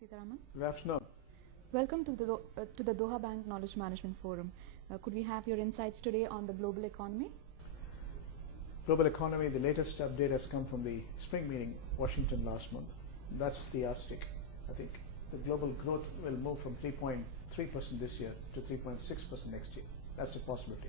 Seetharaman. Good afternoon. Welcome to the Doha Bank Knowledge Management Forum. Could we have your insights today on the global economy? Global economy, the latest update has come from the spring meeting, Washington last month. That's the yardstick. I think the global growth will move from 3.3% this year to 3.6% next year. That's a possibility.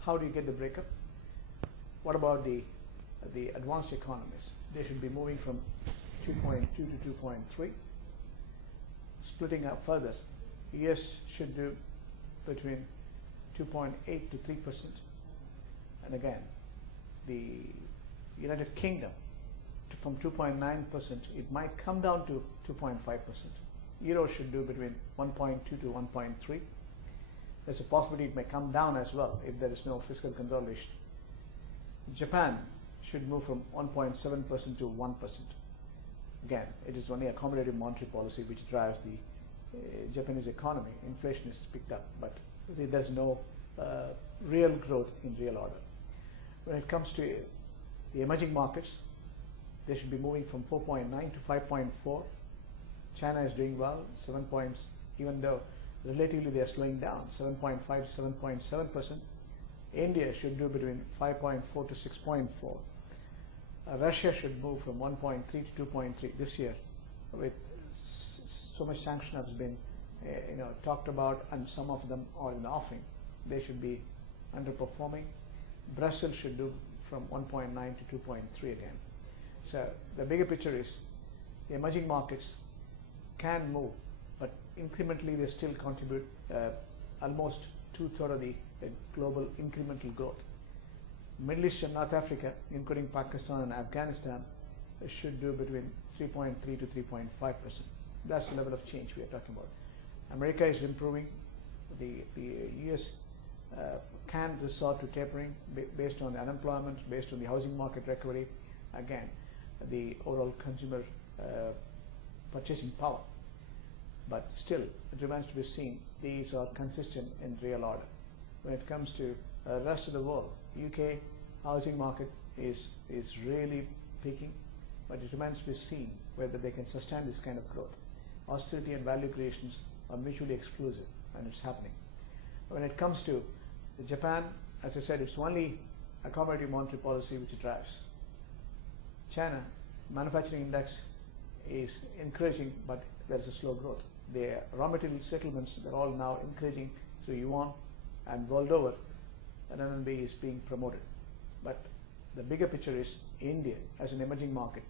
How do you get the breakup? What about the advanced economies? They should be moving from 2.2 to 2.3. Splitting up further, US should do between 2.8 to 3%. And again, the United Kingdom from 2.9%, it might come down to 2.5%. Euro should do between 1.2 to 1.3. There's a possibility it may come down as well if there is no fiscal consolidation. Japan should move from 1.7% to 1%. Again, it is only accommodative monetary policy which drives the Japanese economy. Inflation is picked up, but there's no real growth in real order. When it comes to the emerging markets, they should be moving from 4.9 to 5.4. China is doing well, 7 points, even though relatively they are slowing down, 7.5 to 7.7%. India should do between 5.4 to 6.4. Russia should move from 1.3 to 2.3 this year, with so much sanction has been talked about, and some of them are in the offing. They should be underperforming. Brazil should do from 1.9 to 2.3 again. So the bigger picture is the emerging markets can move, but incrementally they still contribute almost 2/3 of the global incremental growth. Middle East and North Africa, including Pakistan and Afghanistan, should do between 3.3 to 3.5%. That's the level of change we are talking about. America is improving. The US can resort to tapering based on the unemployment, based on the housing market recovery. Again, the overall consumer purchasing power. But still, it remains to be seen. These are consistent in real order. When it comes to the rest of the world, UK housing market is really peaking, but it remains to be seen whether they can sustain this kind of growth. Austerity and value creations are mutually exclusive, and it's happening. When it comes to Japan, as I said, it's only accommodative monetary policy which drives. China, manufacturing index is encouraging, but there's a slow growth. The raw material settlements, they're all now encouraging through yuan, and world over, RMB is being promoted. But the bigger picture is India as an emerging market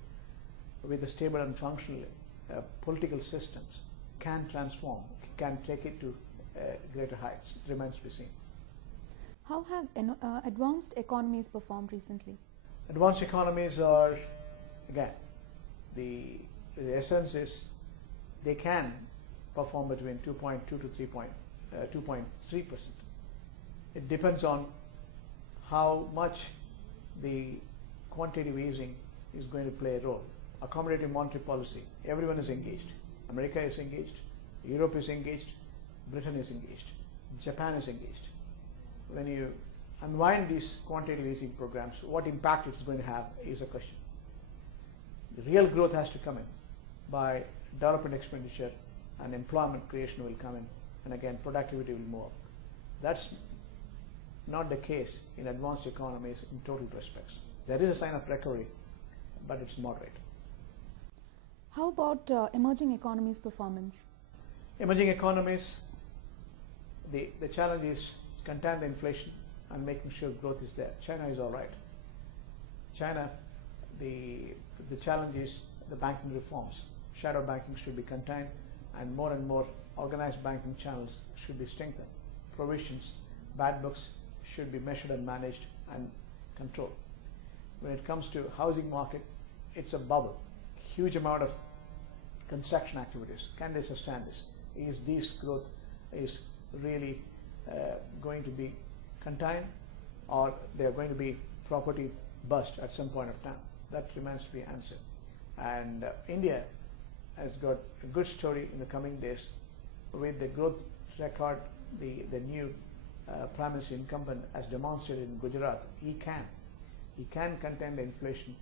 with a stable and functional political systems can transform, can take it to greater heights. It remains to be seen. How have advanced economies performed recently? Advanced economies are, again, the essence is they can perform between 2.2 to 2.3%. It depends on how much the quantitative easing is going to play a role. Accommodative monetary policy, everyone is engaged. America is engaged, Europe is engaged, Britain is engaged, Japan is engaged. When you unwind these quantitative easing programs, what impact it's going to have is a question. The real growth has to come in by development expenditure, and employment creation will come in, and again productivity will move up. That's not the case in advanced economies in total respects. There is a sign of recovery, but it's moderate. How about emerging economies' performance? Emerging economies, the challenge is contain the inflation and making sure growth is there. China is all right. China, the challenge is the banking reforms. Shadow banking should be contained, and more organized banking channels should be strengthened. Provisions, bad books should be measured and managed and controlled. When it comes to housing market, it's a bubble. Huge amount of construction activities. Can they sustain this? Is this growth is really going to be contained, or they are going to be property bust at some point of time? That remains to be answered. And India has got a good story in the coming days with the growth record. The new Prime Minister incumbent has demonstrated in Gujarat. He can contain the inflation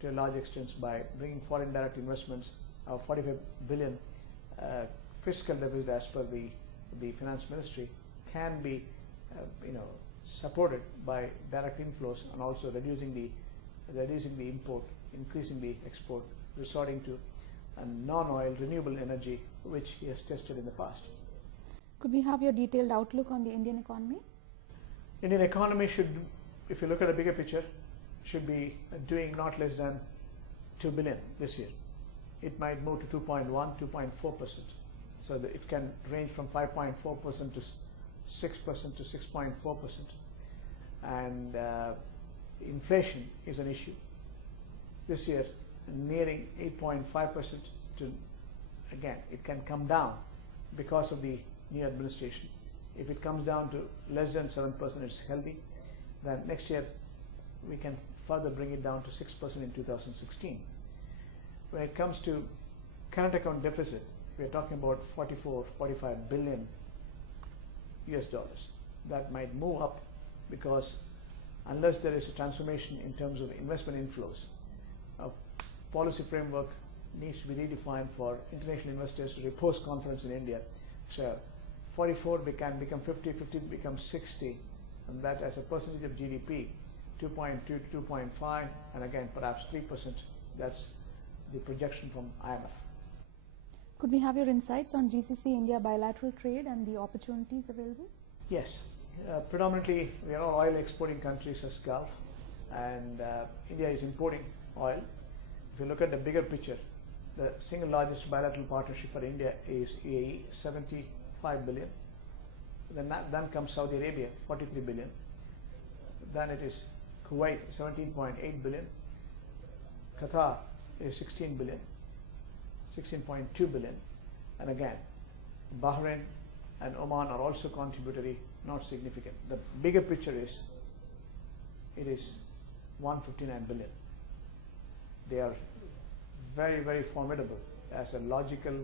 to a large extent by bringing foreign direct investments of 45 billion fiscal deficit as per the finance ministry can be supported by direct inflows and also reducing the import, increasing the export, resorting to a non-oil renewable energy which he has tested in the past. Could we have your detailed outlook on the Indian economy? Indian economy should, if you look at a bigger picture, should be doing not less than 2 billion this year. It might move to 2.1, 2.4%. So that it can range from 5.4% to 6% to 6.4%. And inflation is an issue. This year, nearing 8.5% to, again, it can come down because of the new administration. If it comes down to less than 7%, it's healthy. Then next year, we can further bring it down to 6% in 2016. When it comes to current account deficit, we are talking about 45 billion US dollars. That might move up because unless there is a transformation in terms of investment inflows, a policy framework needs to be redefined for international investors to repose confidence in India. So 44 can become 50, 50 becomes 60, and that as a percentage of GDP, 2.2 to 2.5, and again perhaps 3%. That's the projection from IMF. Could we have your insights on GCC-India bilateral trade and the opportunities available? Yes. Predominantly, we are all oil exporting countries as Gulf, and India is importing oil. If you look at the bigger picture, the single largest bilateral partnership for India is UAE, 75 billion. Then comes Saudi Arabia, 43 billion. Then it is Kuwait, 17.8 billion. Qatar is 16 billion, 16.2 billion. And again, Bahrain and Oman are also contributory, not significant. The bigger picture is, it is 159 billion. They are very, very formidable as a logical,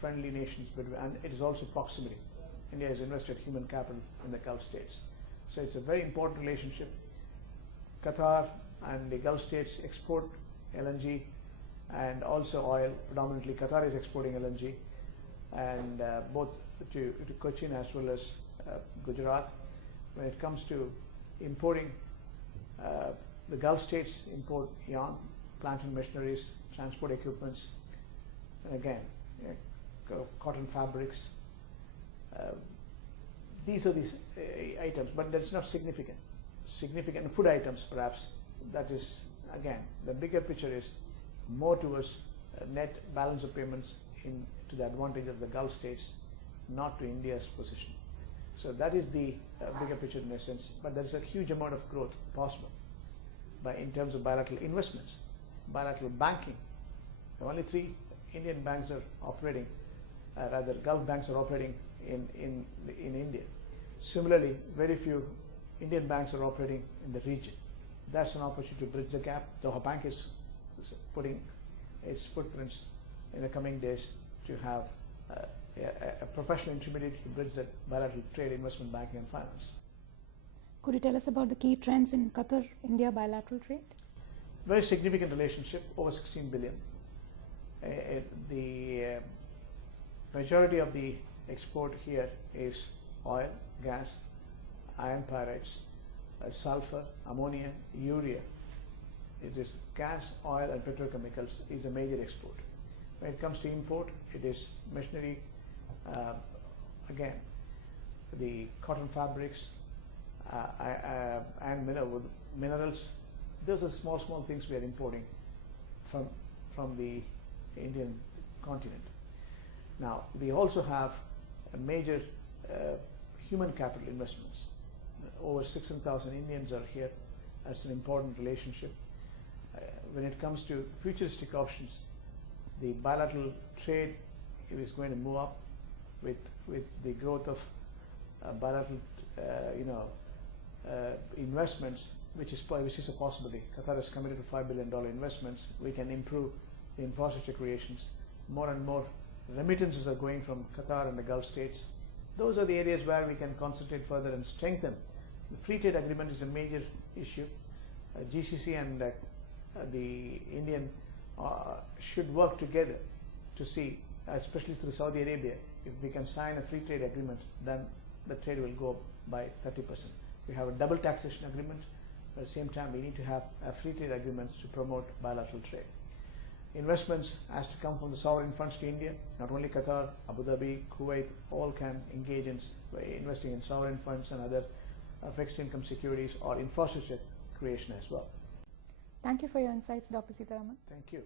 friendly nations, and it is also proximity. India has invested human capital in the Gulf states. So it's a very important relationship. Qatar and the Gulf states export LNG and also oil. Predominantly Qatar is exporting LNG, and both to Cochin as well as Gujarat. When it comes to importing, the Gulf states import yarn, plant and machineries, transport equipments, and again, cotton fabrics. These are these items, but that's not significant. Significant food items, perhaps. That is, again, the bigger picture is more towards net balance of payments to the advantage of the Gulf states, not to India's position. So that is the bigger picture in essence. But there is a huge amount of growth possible in terms of bilateral investments, bilateral banking. Only 3 Indian banks are operating, rather Gulf banks are operating in India. Similarly, very few Indian banks are operating in the region. That's an opportunity to bridge the gap. Doha Bank is putting its footprints in the coming days to have a professional intermediary to bridge that bilateral trade, investment banking and finance. Could you tell us about the key trends in Qatar-India bilateral trade? Very significant relationship, over 16 billion. The majority of the export here is oil, gas, iron pyrites, sulfur, ammonia, urea. It is gas, oil and petrochemicals is a major export. When it comes to import, it is machinery, again, the cotton fabrics and minerals. Those are small things we are importing from the Indian continent. Now, we also have a major human capital investments. Over 600,000 Indians are here. That's an important relationship. When it comes to futuristic options, the bilateral trade is going to move up with the growth of bilateral investments, which is a possibility. Qatar has committed to $5 billion investments. We can improve the infrastructure creations. More and more remittances are going from Qatar and the Gulf states. Those are the areas where we can concentrate further and strengthen. The free trade agreement is a major issue. GCC and the Indian should work together to see especially through Saudi Arabia. If we can sign a free trade agreement, then the trade will go up by 30%. We have a double taxation agreement, but at the same time we need to have free trade agreements to promote bilateral trade. Investments has to come from the sovereign funds to India. Not only Qatar, Abu Dhabi, Kuwait, all can engage in investing in sovereign funds and other fixed income securities or infrastructure creation as well. Thank you for your insights, Dr. Seetharaman. Thank you.